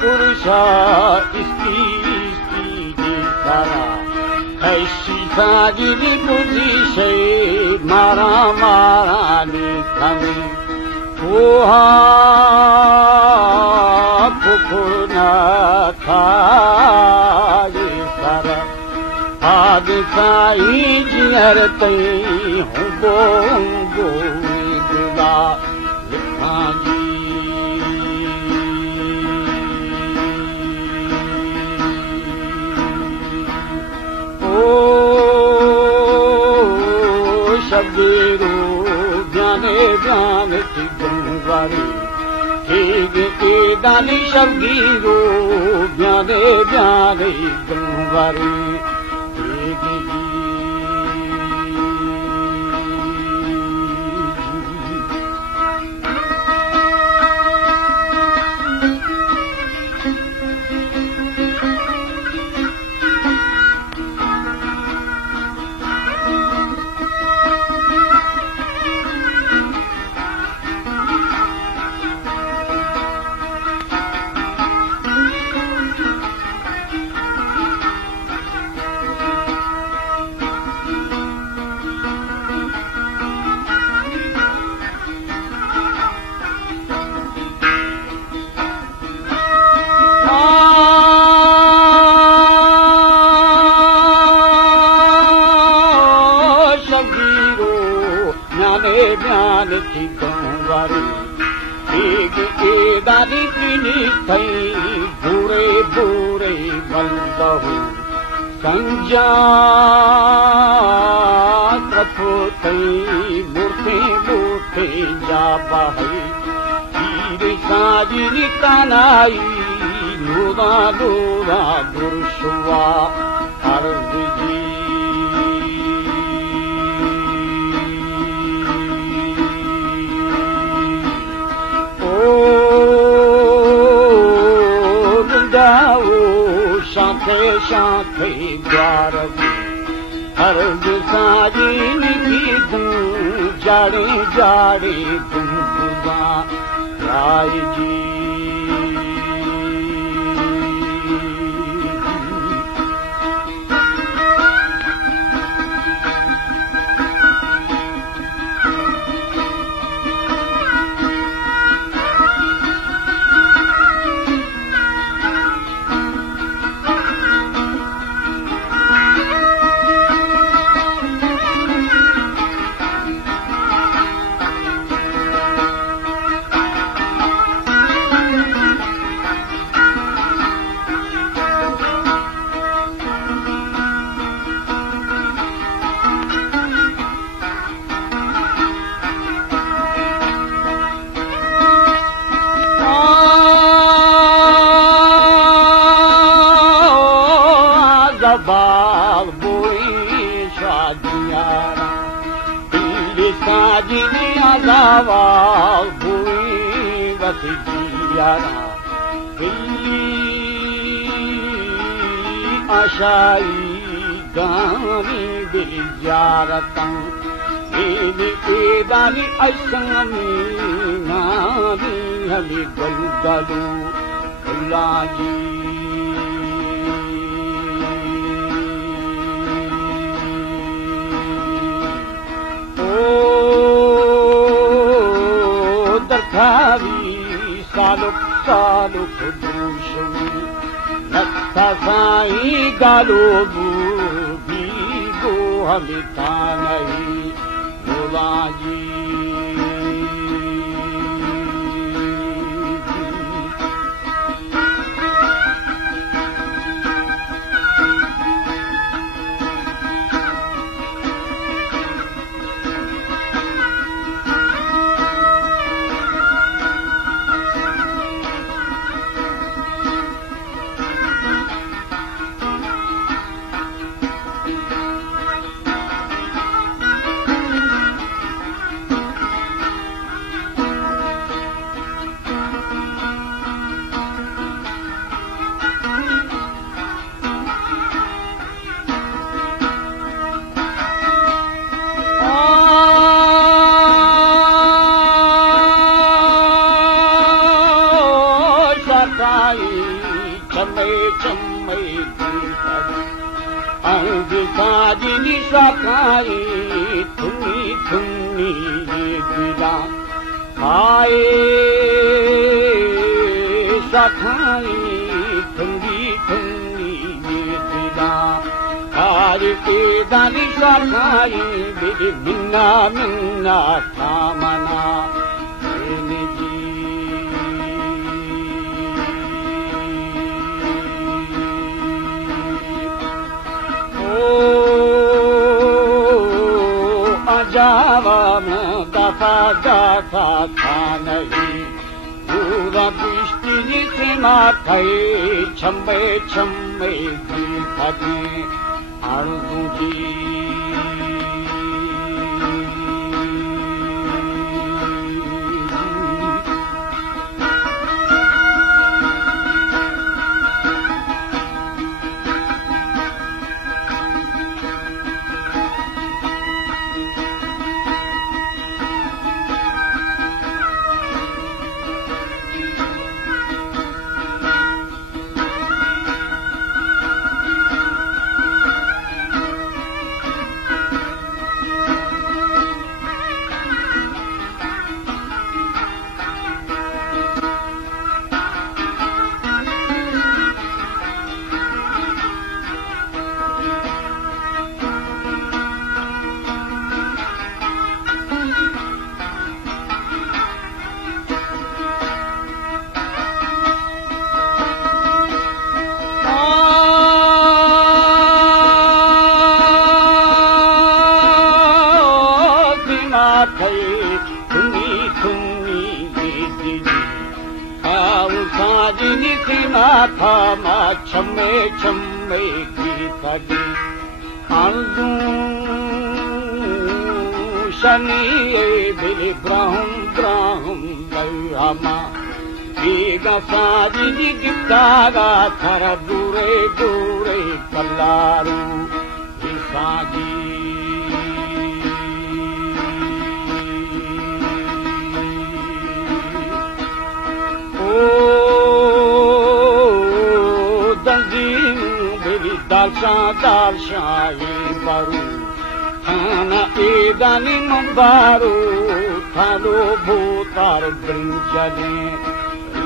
पुरुषा स्त्री स्त्री सारा ऐसी साजिदी बुझी से मारा मारा निखमी ओहा फुफुना था ये सारा आग साई जियरते हूँ गो गुला लिखांगी शब्देरो जाने जान की गंगारी ठीक के दानी शब्दीरो जाने जाने गंगारी ज्ञान की गंवारी एक दानी की थई बुरे बुरे बंदहु संजा प्रफुथई मूर्ति मूर्ति जा बहई तीर साजिनी कानाई नूरा नूरा गुरुशुआ अर्ज जी शाखे शाखे द्वार अर्ज साजिनी की दूं जाड़े जाड़े गुनगुना राय जी बाल बोई शादियारा दिल्ली साजिनी आजावाल बोई वसीजियारा दिल्ली आशाई गानी बिजारता दानी ऐसनी नानी हमें गलू गलू लाजी दरखावी सालुक सालुक दूषवी नत्था साई गालो बूबी गो हमें तानही बोलाजी खाई थुनी थुनी ये दिला खाए सखाई थुनी थुनी ये दिला आज के दानी सखाई मेरी मिन्ना मिन्ना थामना जावा में दफा दफा था नहीं पूरा दृष्टि से माथे छम्बे छम्बे दिखने अर्जुन जी थुनी थुनी दीदी खाऊ साजनी थी माथा मा छम्मे छम्मे की थी आंदू शनि बिल ब्राह्म ब्राह्म दयामा बेगा साजनी दिखागा थर दूरे दूरे कल्लारू साजी दालशाही बारू थाना एदानी मुबारू थालो भूतार ब्रिंजले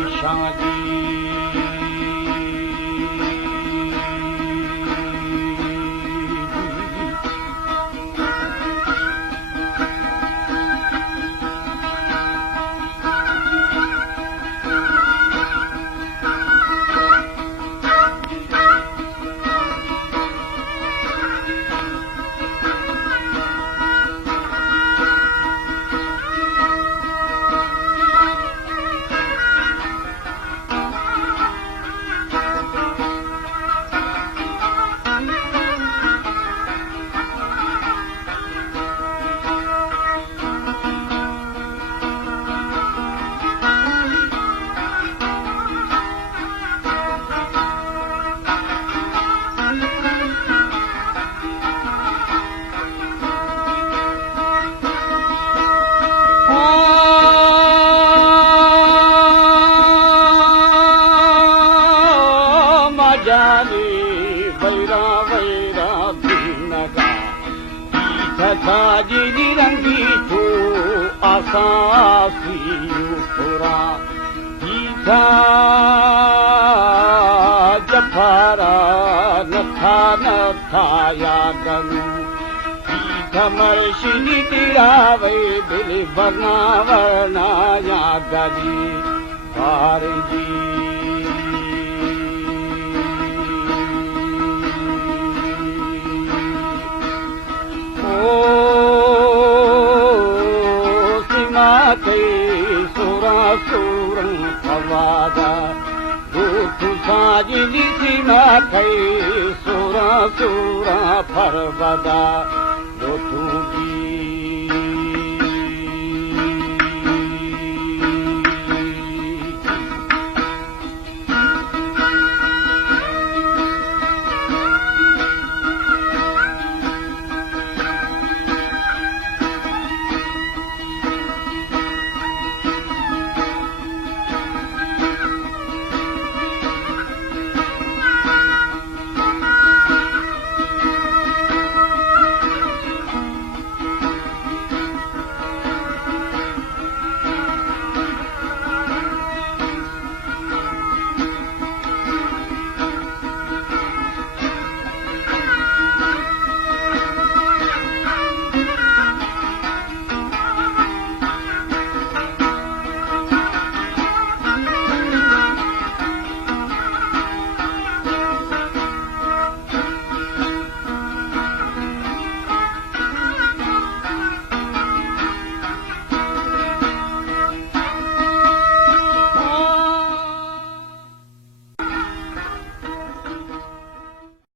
ईशाजी वैरा वैरा नगा जी रंगी थो आसासी पुरा गीता जफारा नथा नथा यादनु गीता मर्शिनी तिरावे बिल वर्णा वर्णा यादनी बार जी सुरा सुरं पवादा दूतु साजिनी सीमा थे सुरा सुरा फरवदा दूतु